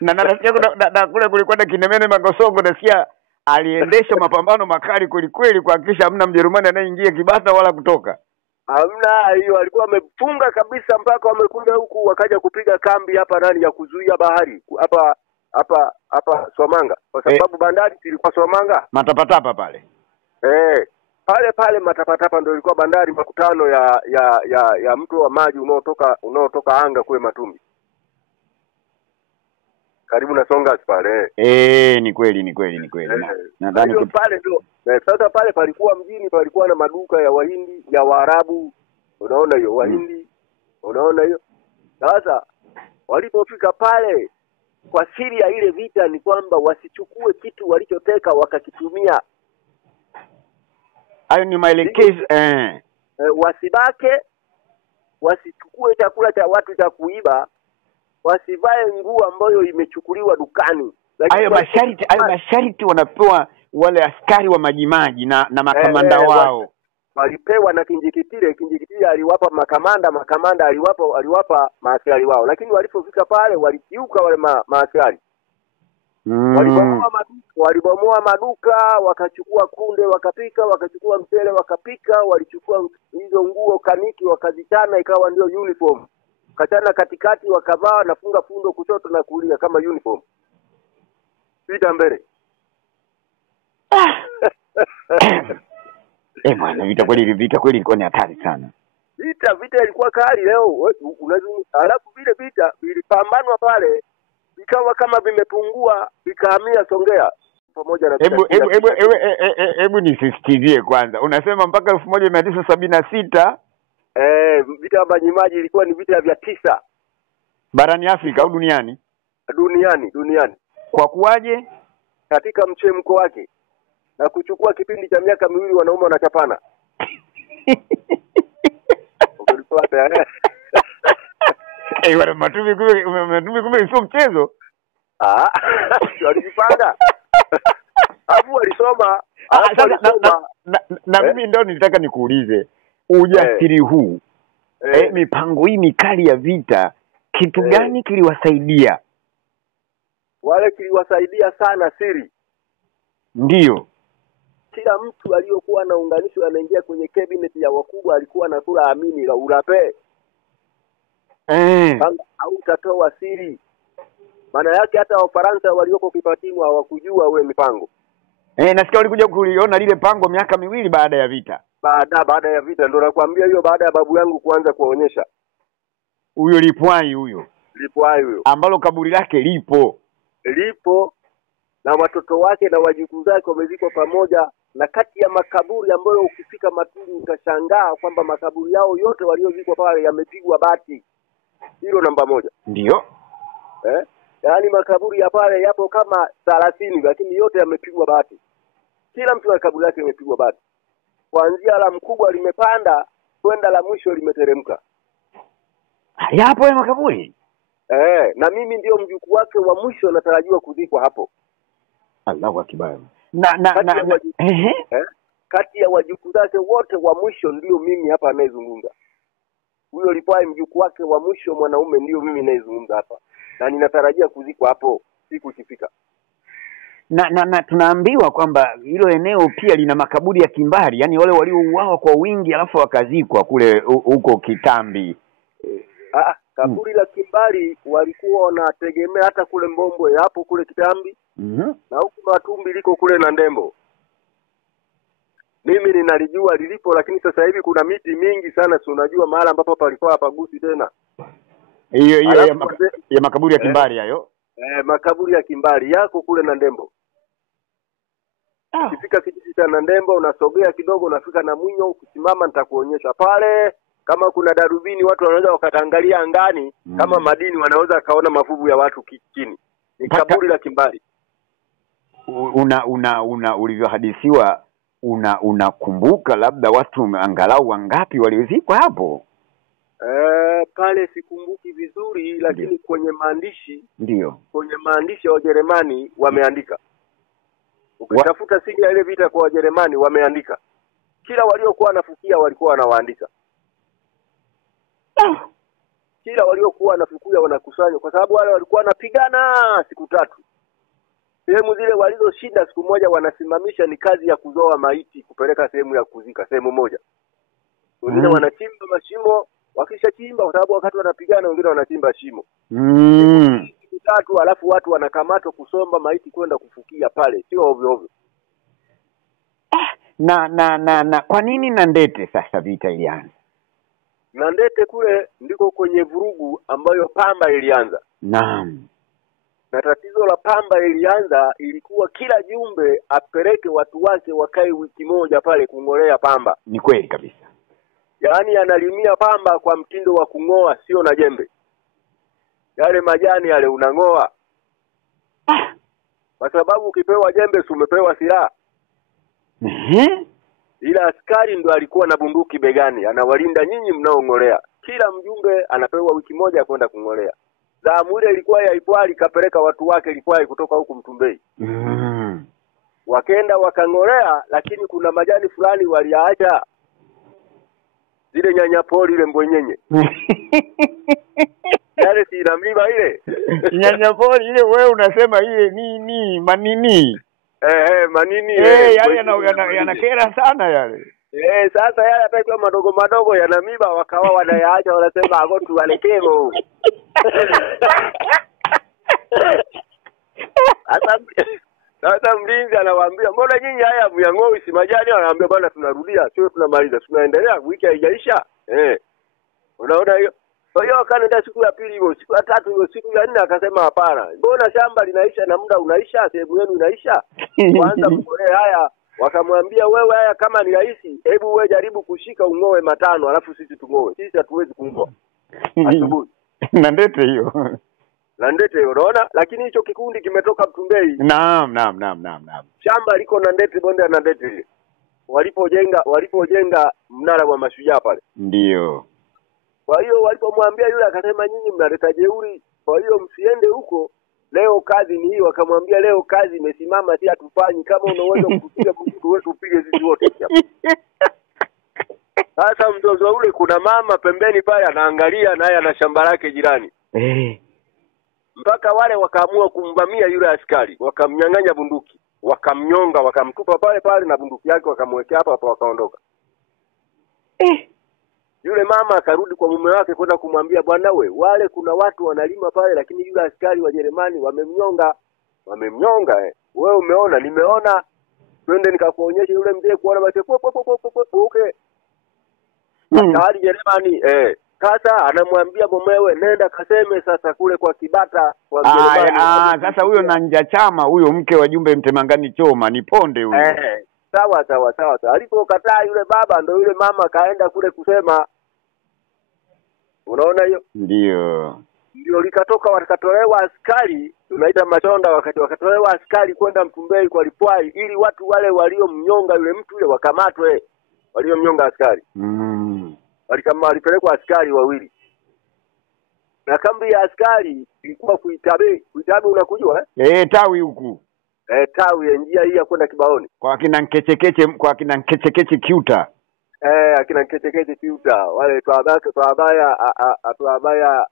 Na nasikia kule kulikuwa na Kinemene Magosongo, nasikia aliendesha mapambano makali kweli kuhakikisha hamna Mjerumani anayeingia Kibata wala kutoka. Hamna hiyo, alikuwa amefunga kabisa mpaka wamekuja huku wakaja kupiga kambi hapa ya kuzuia bahari. Hapa hapa Somanga, kwa sababu bandari ilikuwa Somanga. Matapatapa pale. Pale Matapatapa ndio ilikuwa bandari, makutano ya mto wa maji unaotoka anga kule Matumbi. Karibu na Songas pale. Ni kweli. Nadhani pale ndio. Sasa pale palikuwa mjini, palikuwa na maduka ya Wahindi, ya Waarabu. Unaona hiyo Wahindi. Unaona hiyo. Sasa walipofika pale, kwa siri ya ile vita ni kwamba wasichukue kitu walichoteka wakakitumia. Hayo ni maelekezo wasibake, wasichukue chakula cha watu cha kuiba, wasivae nguo ambayo imechukuliwa dukani. Hayo masharti wanapewa wale askari wa majimaji na makamanda wao. Walipewa na Kinjekitile aliwapa makamanda aliwapa maaskari wao, lakini walipofika pale walikiuka wale maaskari. Walibomoa maduka, wakachukua kunde wakapika, wakachukua mchele wakapika, walichukua hizo nguo kaniki wakazichana ikawa ndio uniform. Kachana katikati wakavaa na funga fundo kushoto na kulia kama uniform. Vita mbele. Bwana, vita kweli ilikuwa ni hatari sana. Vita ilikuwa kali leo. Alafu vile vita vilipambanwa pale, ikawa kama vimepungua, vikahamia Songea pamoja na hebu nisisitizie kwanza. Unasema mpaka 1976 vita vya Majimaji ilikuwa ni vita vya 9 barani Afrika au duniani? Duniani. Kwa kuwaje? Katika mchemko wake na kuchukua kipindi cha miaka 2 wanaume wanachapana. Wana Matumbi kumbe sio mchezo. Walijipanga. Hapo walisoma. Na mimi ndio nilitaka nikuulize ujasiri huu. Mipango hii mikali ya vita kitu gani kiliwasaidia? Wale kiliwasaidia sana siri. Ndiyo. Kila mtu aliyokuwa anaunganishwa anaingia kwenye cabinet ya wakubwa alikuwa anakula amini la urape. Au utatoa siri. Maana yake hata Wafaransa walioko kipatimu hawakujua ule mipango. Nasikia walikuja kuliona lile pango miaka 2 baada ya vita. Baada ya vita ndio nakwambia hiyo, baada ya babu yangu kuanza kuonyesha. Huyo Lipwai huyo. Ambalo kaburi lake lipo na watoto wake na wajukuu zake wamezikwa pamoja, na kati ya makaburi ambayo ukifika Matumbi utashangaa kwamba makaburi yao yote waliozikwa pale yamepigwa bati. Hilo namba 1. Ndio. Yaani makaburi ya pale yapo kama 30 lakini yote yamepigwa bati. Kila mtu na kaburi lake limepigwa bati. Kuanzia la mkubwa limepanda kwenda la mwisho limeteremka. Yapo ya makaburi? Na mimi ndio mjukuu wake wa mwisho natarajiwa kuzikwa hapo. Allahu akbar. Kati ya wajukuu zake wote wa mwisho ndio mimi hapa anayezungumza. Huyo Lipwai mjukuu wake wa mwisho mwanaume ndio mimi anayezungumza hapa. Na ninatarajia kuzikwa hapo siku ikifika. Na tunaambiwa kwamba hilo eneo pia lina makaburi ya kimbari, yani wale waliouawa kwa wingi alafu wakazikwa kule huko Kitambi. Kaburi la kimbari walikuwa wanategemea hata kule Mbombwe hapo kule Kitambi. Na huko Matumbi liko kule na Ndembo. Mimi ninalijua lilipo, lakini sasa hivi kuna miti mingi sana, si unajua mahali ambapo palikuwa hapagusi tena. Hiyo ya makaburi ya kimbari hayo. Makaburi ya kimbari yako kule na Ndembo. Ukifika kijiji cha Ndembo unasogea kidogo unafika na Mwinyo, ukisimama nitakuonyesha pale. Kama kuna darubini watu wanaweza wakatangalia angani, kama madini wanaweza kaona mafuvu ya watu chini. Ni kaburi la kimbari. Ulivyohadithiwa unakumbuka labda watu angalau wangapi walizikwa hapo? Pale sikumbuki vizuri, lakini ndiyo, kwenye maandishi ya Wajerumani wameandika. Ukitafuta siri ya ile vita kwa Wajerumani wameandika. Kila waliokuwa wanafukia walikuwa wanawaandika. Kila waliokuwa wanafukia wanakusanya, kwa sababu wale walikuwa wanapigana siku 3. Sehemu zile walizoshinda siku moja wanasimamisha ni kazi ya kuzoa maiti kupeleka sehemu ya kuzika, sehemu moja. Wengine wanachimba mashimo, wakishachimba kwa sababu wakati wanapigana wengine wanachimba shimo. siku 3 alafu watu wanakamatwa kusomba maiti kwenda kufukia pale, sio ovyo ovyo. Na kwa nini Nandete sasa vita ilianza? Nandete kule ndiko kwenye vurugu ambayo Pamba ilianza. Naam. Na tatizo la Pamba ilianza ilikuwa kila jumbe apeleke watu wake wakae wiki moja pale kungolea Pamba. Ni kweli kabisa. Yaani analimia Pamba kwa mtindo wa kungoa, sio na jembe. Yale majani yale unangoa. Kwa sababu ukipewa jembe umepewa silaha. Ila askari ndo alikuwa na bunduki begani, anawalinda nyinyi mnaongolea. Kila mjumbe anapewa wiki moja kwenda kungolea. Zamu ile ilikuwa ya Ipwali, kapeleka watu wake Ipwali kutoka huku Mtumbei. Wakaenda wakangolea, lakini kuna majani fulani waliacha. Zile nyanyapori ile mbwenyenye. Yale si inamiba ile. Nyanyapori ile wewe unasema ile nini? Manini? Manini. Yale yanakera sana yale. Sasa yale atakiwa madogo madogo yanamiba, wakawa wanayaacha, wanasema ago tuwalekemo. Sasa mlinzi anawaambia, mbona nyinyi haya muyangoi si majani? Anawaambia bwana, tunarudia, sio tunamaliza, tunaendelea, wiki haijaisha. Unaona hiyo? Kwa hiyo akaenda siku ya pili hiyo, siku ya 3 hiyo, siku ya 4 akasema hapana. Mbona shamba linaisha na muda unaisha, sehemu yenu inaisha? Kwanza mkolee haya. Wakamwambia wewe, haya kama ni rahisi, hebu wewe jaribu kushika ungoe 5 alafu sisi tungoe. Sisi hatuwezi kungoa. Asubuhi. Nandete hiyo. Nandete hiyo, unaona? Lakini hicho kikundi kimetoka Mtumbei. Naam. Shamba liko Nandete, bonde la Nandete. Walipojenga mnara wa mashujaa pale. Ndio. Kwa hiyo walipomwambia yule akasema nyinyi mnaleta jeuri, kwa hiyo msiende huko. Leo kazi ni hiyo. Akamwambia leo kazi imesimama, si hatufanyi, kama unaweza kupiga mtu wetu upige sisi wote hapa. Sasa mzozo ule, kuna mama pembeni pale anaangalia, naye ana shamba lake jirani. Mpaka wale wakaamua kumvamia yule askari, wakamnyang'anya bunduki, wakamnyonga, wakamtupa pale pale na bunduki yake wakamwekea hapa wakaondoka. Yule mama akarudi kwa mume wake kwenda kumwambia, bwana wale kuna watu wanalima pale, lakini yule askari wa Jerumani wamemnyonga. Wewe umeona? Nimeona. Twende nikakuonyesha yule mzee kuona basi okay. Askari Jerumani sasa anamwambia mumewe, nenda kaseme sasa kule kwa Kibata kwa Jerumani. Sasa huyo Nanja Chama, huyo mke wa Jumbe Mtemangani Choma ni Ponde huyo. Sawa. Alipokataa yule baba, ndo yule mama kaenda kule kusema. Unaona hiyo? Ndio likatoka, wakatolewa askari, tunaita machonda, wakatolewa askari kwenda Mtumbei kwa Lipwai, ili watu wale waliomnyonga yule mtu yule wakamatwe. Waliomnyonga askari. Walipelekwa askari wawili. Na kambi ya askari ilikuwa Kuitabe. Kuitabe unakujua tawi huku. Tawi ya njia hii ya kwenda Kibaoni. Kwa kina Nkechekeche Kiuta. Akina Nkechekeche Kiuta. Wale tuabaya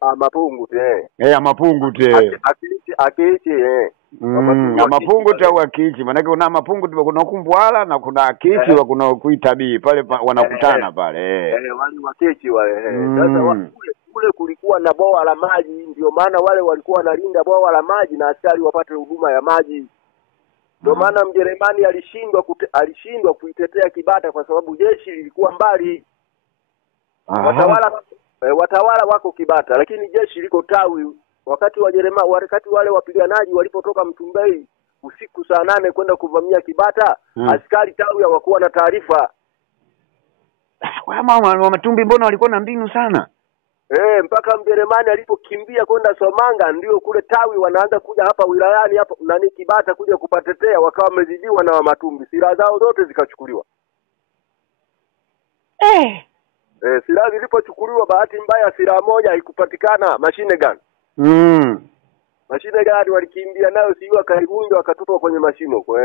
amapungu te. Amapungu te. Akiichi amapungu te au akiichi. Maana kuna mapungu kuna Kumbwala na kuna akiichi wa kuna Kuitabii pale wanakutana pale. Wale wakiichi wale. Sasa kule kulikuwa na bwawa la maji, ndio maana wale walikuwa wanalinda bwawa la maji na askari wapate huduma ya maji. Ndio maana Mjerumani alishindwa kuitetea Kibata kwa sababu jeshi lilikuwa mbali. Watawala wako Kibata, lakini jeshi liko Tawi. Wakati wale wapiganaji walipotoka Mtumbei usiku saa 8 kwenda kuvamia Kibata, askari Tawi hawakuwa na taarifa. Mama Matumbi mbona walikuwa na mbinu sana? Mpaka Mjerumani alipokimbia kwenda Somanga, ndio kule Tawi wanaanza kuja hapa wilayani hapa Kibata kuja kupatetea, wakawa wamezidiwa na Matumbi. Silaha zao zote zikachukuliwa. Silaha zilipochukuliwa, bahati mbaya silaha moja haikupatikana, machine gun. Machine gun walikimbia nayo, siwa karibunja wakatupa kwenye mashimo huko.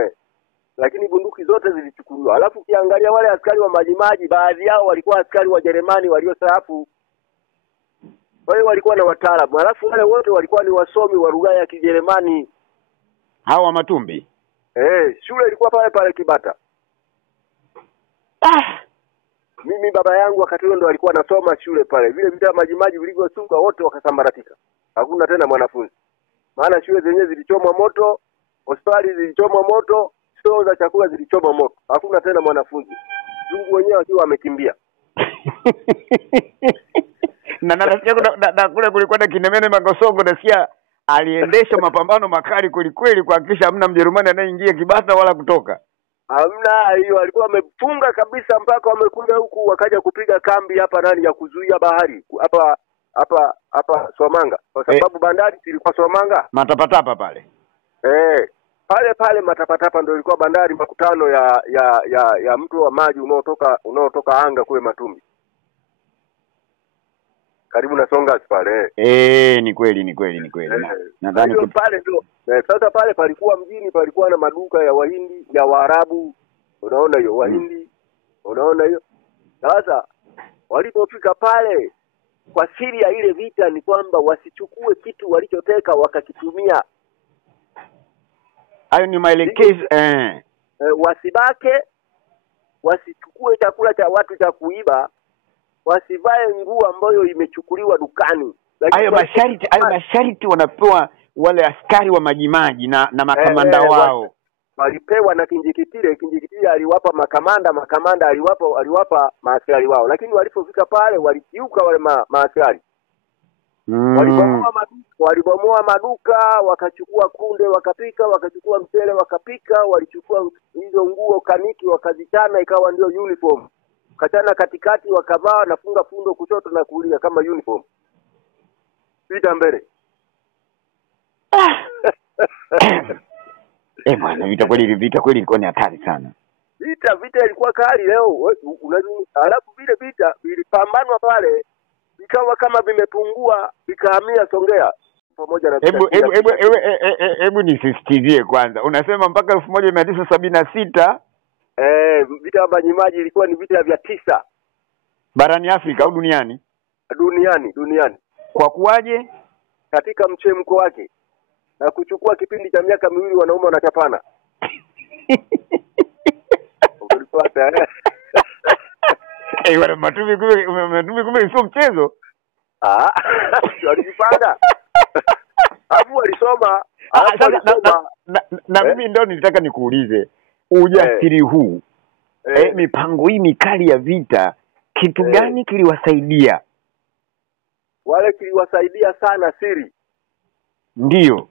Lakini bunduki zote zilichukuliwa. Alafu ukiangalia wale askari wa majimaji, baadhi yao walikuwa askari wa Jerumani waliostaafu. Kwa hiyo walikuwa na wataalamu. Alafu wale wote walikuwa ni wasomi wa lugha ya Kijerumani. Hawa Matumbi. Shule ilikuwa pale Kibata. Mimi baba yangu wakati huo ndo alikuwa anasoma shule pale. Vile vita Majimaji vilivyosuka wote wakasambaratika. Hakuna tena mwanafunzi. Maana shule zenyewe zilichomwa moto, hospitali zilichomwa moto, stoo za chakula zilichomwa moto. Hakuna tena mwanafunzi. Mungu wenyewe akiwa amekimbia. Na nasikia na kule kulikuwa na Kinemene Magosongo, nasikia aliendesha mapambano makali kweli kuhakikisha hamna Mjerumani anayeingia Kibasa wala kutoka. Hamna hiyo, alikuwa amefunga kabisa mpaka wamekuja huku wakaja kupiga kambi hapa nani ya kuzuia bahari hapa Somanga, kwa sababu bandari ilikuwa Somanga matapatapa pale. Pale matapatapa ndio ilikuwa bandari, makutano ya mto wa maji unaotoka anga kule Matumbi karibu na Songas pale. Ni kweli. Nadhani pale ndio. Sasa pale palikuwa mjini, palikuwa na maduka ya Wahindi, ya Waarabu. Unaona hiyo Wahindi. Unaona hiyo. Sasa walipofika pale, kwa siri ya ile vita ni kwamba wasichukue kitu walichoteka wakakitumia. Hayo ni maelekezo wasibake, wasichukue chakula cha watu cha kuiba, wasivae nguo ambayo imechukuliwa dukani. Hayo masharti wanapewa wale askari wa Majimaji na makamanda wao. Walipewa na Kinjekitile aliwapa makamanda aliwapa maaskari wao, lakini walipofika pale walikiuka wale maaskari. Walibomoa maduka, wakachukua kunde wakapika, wakachukua mchele wakapika, walichukua hizo nguo kaniki wakazichana ikawa ndio uniform. Kachana katikati wakavaa na funga fundo kushoto na kulia kama uniform. Pita mbele. Bwana, vita kweli ilikuwa ni hatari sana. Vita ilikuwa kali leo. Alafu vile vita vilipambanwa pale ikawa kama vimepungua vikahamia Songea pamoja na hebu nisisitizie kwanza. Unasema mpaka 1976 vita ya Majimaji ilikuwa ni vita vya 9 barani Afrika au duniani? Duniani. Kwa kuwaje? Katika mchemko wake na kuchukua kipindi cha miaka 2 wanaume wanachapana. Ulipata wana Matumbi kumbe sio mchezo. Walijipanga. Hapo walisoma. Na mimi ndio nilitaka nikuulize ujasiri huu mipango hii mikali ya vita kitu gani kiliwasaidia? Wale kiliwasaidia sana siri. Ndiyo.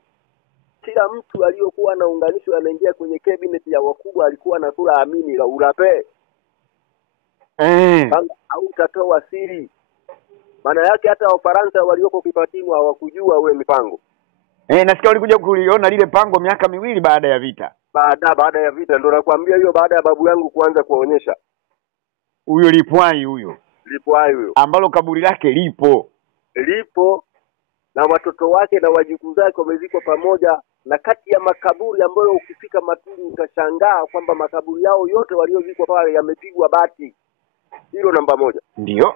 Kila mtu aliyokuwa anaunganishwa anaingia kwenye cabinet ya wakubwa alikuwa anakula amini la urape. Au utatoa siri. Maana yake hata Wafaransa walioko Kipatimu hawakujua ule mipango. Nasikia walikuja kuliona lile pango miaka 2 baada ya vita. Baada ya vita ndio nakwambia hiyo, baada ya babu yangu kuanza kuonyesha. Huyo Lipwai huyo. Ambalo kaburi lake lipo na watoto wake na wajukuu zake wamezikwa pamoja, na kati ya makaburi ambayo ukifika Matumbi utashangaa kwamba makaburi yao yote waliozikwa pale yamepigwa bati. Hilo namba 1. Ndio.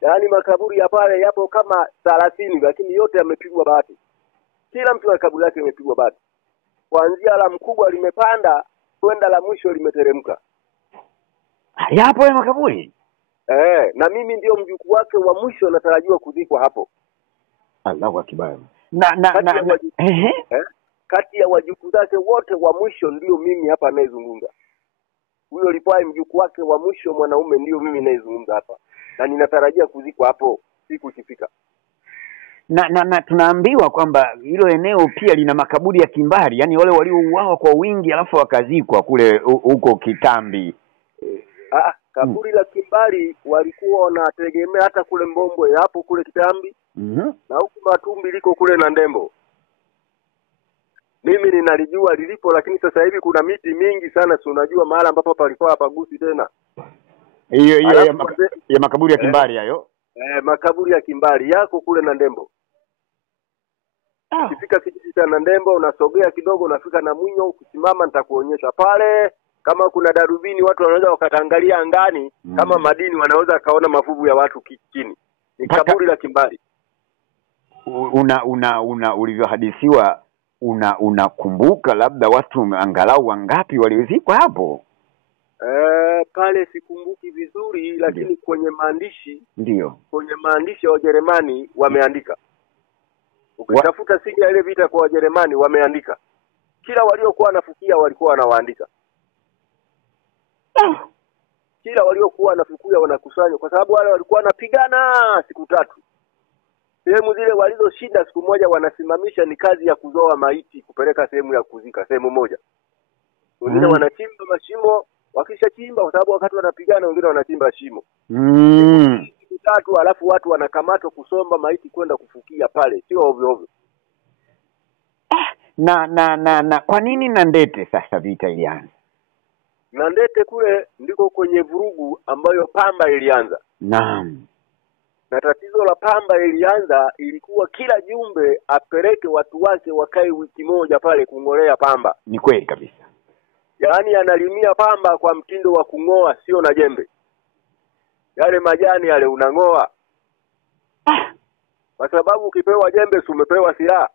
Yaani makaburi ya pale yapo kama 30 lakini yote yamepigwa bati. Kila mtu na kaburi lake limepigwa bati. Kuanzia la mkubwa limepanda kwenda la mwisho limeteremka. Yapo ya makaburi? Na mimi ndio mjukuu wake wa mwisho natarajiwa kuzikwa hapo. Allahu akbar. Kati ya wajukuu zake wote wa mwisho ndio mimi hapa anayezungumza. Huyo Lipwai mjukuu wake wa mwisho mwanaume ndio mimi ninayezungumza hapa. Na ninatarajia kuzikwa hapo siku ikifika. Na tunaambiwa kwamba hilo eneo pia lina makaburi ya kimbari, yani wale waliouawa kwa wingi alafu wakazikwa kule huko Kitambi. Kaburi la kimbari walikuwa wanategemea hata kule Mbombwe hapo kule Kitambi. Na huku Matumbi liko kule na Ndembo. Mimi ninalijua lilipo, lakini sasa hivi kuna miti mingi sana, si unajua mahali ambapo palikuwa hapagusi tena. Hiyo ya makaburi ya kimbari hayo. Makaburi ya kimbari yako kule na Ndembo. Ukifika kijiji cha Ndembo unasogea kidogo unafika na Mwinyo, ukisimama nitakuonyesha pale. Kama kuna darubini watu wanaweza wakaangalia angani, kama madini wanaweza kaona mafuvu ya watu chini. Ni kaburi la kimbari. Ulivyohadithiwa unakumbuka labda watu angalau wangapi walizikwa hapo? pale sikumbuki vizuri, lakini Ndiyo. kwenye maandishi ya Wajerumani wameandika. Ukitafuta siri ya ile vita kwa Wajerumani wameandika. Kila waliokuwa wanafukia walikuwa wanawaandika. Kila waliokuwa wanafukia wanakusanya, kwa sababu wale walikuwa wanapigana siku 3. Sehemu zile walizoshinda siku moja wanasimamisha ni kazi ya kuzoa maiti kupeleka sehemu ya kuzika, sehemu moja. Wengine wanachimba mashimo, wakishachimba kwa sababu wakati wanapigana wengine wanachimba shimo. Siku 3 alafu watu wanakamatwa kusomba maiti kwenda kufukia pale, sio ovyo ovyo. Na kwa nini Nandete sasa vita ilianza? Nandete kule ndiko kwenye vurugu ambayo Pamba ilianza. Naam. Na tatizo la Pamba ilianza ilikuwa kila jumbe apeleke watu wake wakae wiki moja pale kungolea Pamba. Ni kweli kabisa. Yaani analimia Pamba kwa mtindo wa kungoa, sio na jembe. Yale majani yale unangoa. Kwa sababu ukipewa jembe umepewa silaha.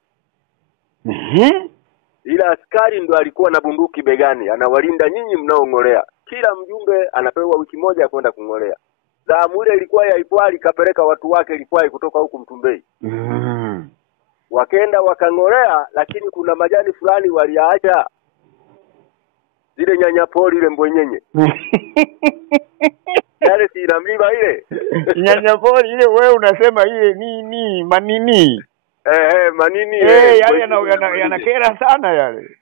Ila askari ndo alikuwa na bunduki begani, anawalinda nyinyi mnaongolea. Kila mjumbe anapewa wiki moja kwenda kungolea. Zamu ile ilikuwa ya Ipwali, kapeleka watu wake Ipwali kutoka huku Mtumbei. Wakaenda wakangolea, lakini kuna majani fulani waliacha. Zile nyanyapori ile mbwenyenye. Yale si inamliba ile. Nyanyapori ile wewe unasema ile nini? Manini? Manini. Yale yanakera sana yale.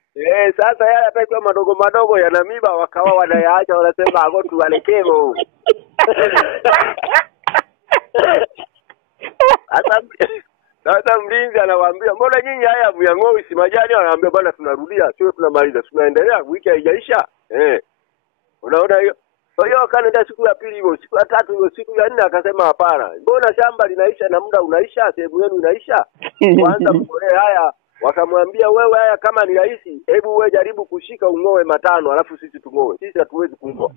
Sasa yale atakiwa madogo madogo yanamiba, wakawa wanayaacha, wanasema ago tuwalekemo. Sasa mlinzi anawaambia, mbona nyinyi haya muyangoi si majani? Anawaambia bwana tunarudia, sio tunamaliza, tunaendelea, wiki haijaisha. Unaona hiyo? Kwa hiyo akaenda siku ya pili hiyo, siku ya 3 hiyo, siku ya 4 akasema hapana. Mbona shamba linaisha na muda unaisha, sehemu yenu inaisha? Kwanza mkolee haya, wakamwambia wewe haya kama ni rahisi, hebu wewe jaribu kushika ungoe 5 alafu sisi tungoe. Sisi hatuwezi kungoa.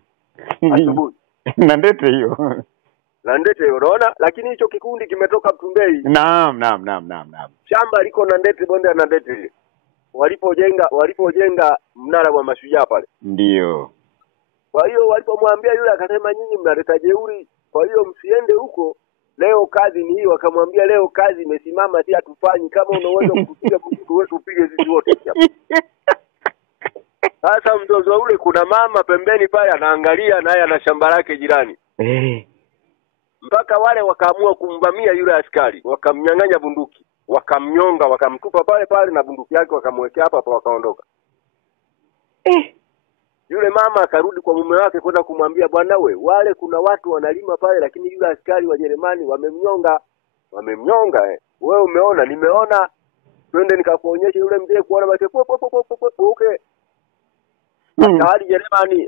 Asubuhi. Nandete hiyo. Nandete unaona, lakini hicho kikundi kimetoka Mtumbei. Naam. Shamba liko Nandete, bonde la Nandete. Walipojenga mnara wa mashujaa pale. Ndio. Kwa hiyo walipomwambia yule akasema nyinyi mnaleta jeuri, kwa hiyo msiende huko. Leo kazi ni hiyo, akamwambia leo kazi imesimama, si hatufanyi, kama unaweza kupiga mtu wetu upige sisi wote hapa. Sasa mzozo ule kuna mama pembeni pale anaangalia naye ana shamba lake jirani. Mpaka wale wakaamua kumvamia yule askari, wakamnyang'anya bunduki, wakamnyonga, wakamtupa pale pale na bunduki yake wakamwekea hapa wakaondoka. Yule mama akarudi kwa mume wake kwenda kumwambia, bwana wale kuna watu wanalima pale lakini yule askari wa Jerumani wamemnyonga. Wewe umeona? Nimeona. Twende nikakuonyesha yule mzee kuona basi okay. Askari Jerumani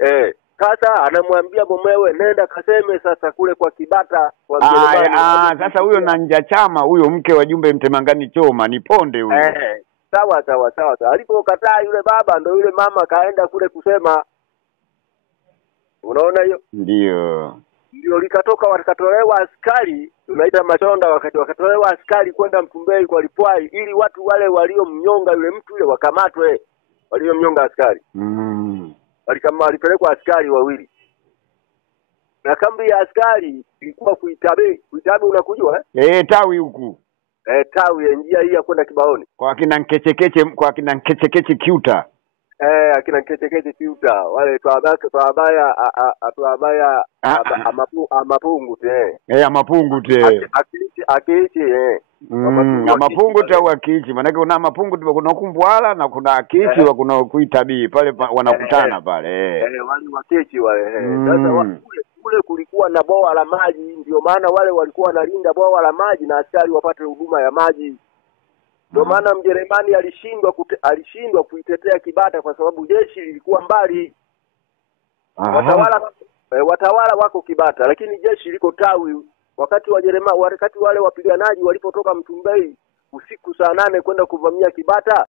sasa anamwambia mumewe nenda kaseme sasa kule kwa Kibata kwa Jerumani. Sasa huyo Nanja Chama huyo mke wa Jumbe Mtemangani Choma ni ponde huyo. Sawa. Alipokataa yule baba ndo yule mama kaenda kule kusema. Unaona hiyo? Ndio likatoka wakatolewa askari, tunaita machonda, wakatolewa askari kwenda Mtumbei kwa Lipwai ili watu wale waliomnyonga yule mtu yule wakamatwe. Waliomnyonga askari. Walipelekwa askari 2. Na kambi ya askari ilikuwa Kuitabe. Kuitabe unakujua tawi huku. Tawi njia hii ya kwenda Kibaoni. Kwa kina Nkechekeche Kiuta. Akina Nkechekeche Kiuta. Wale tuabaya amapungu te. Amapungu te. Akiichi amapungu te au akiichi. Maana kuna mapungu kuna Kumbwala na kuna akiichi wa kuna Kuitabii pale wanakutana pale. Wale wakiichi wale. Sasa kule kulikuwa na bwawa la maji, ndio maana wale walikuwa wanalinda bwawa la maji na askari wapate huduma ya maji. Ndio maana Mjerumani alishindwa kuitetea Kibata kwa sababu jeshi lilikuwa mbali. Watawala wako Kibata lakini jeshi liko Tawi. Wakati wale wapiganaji walipotoka Mtumbei usiku saa 8 kwenda kuvamia Kibata,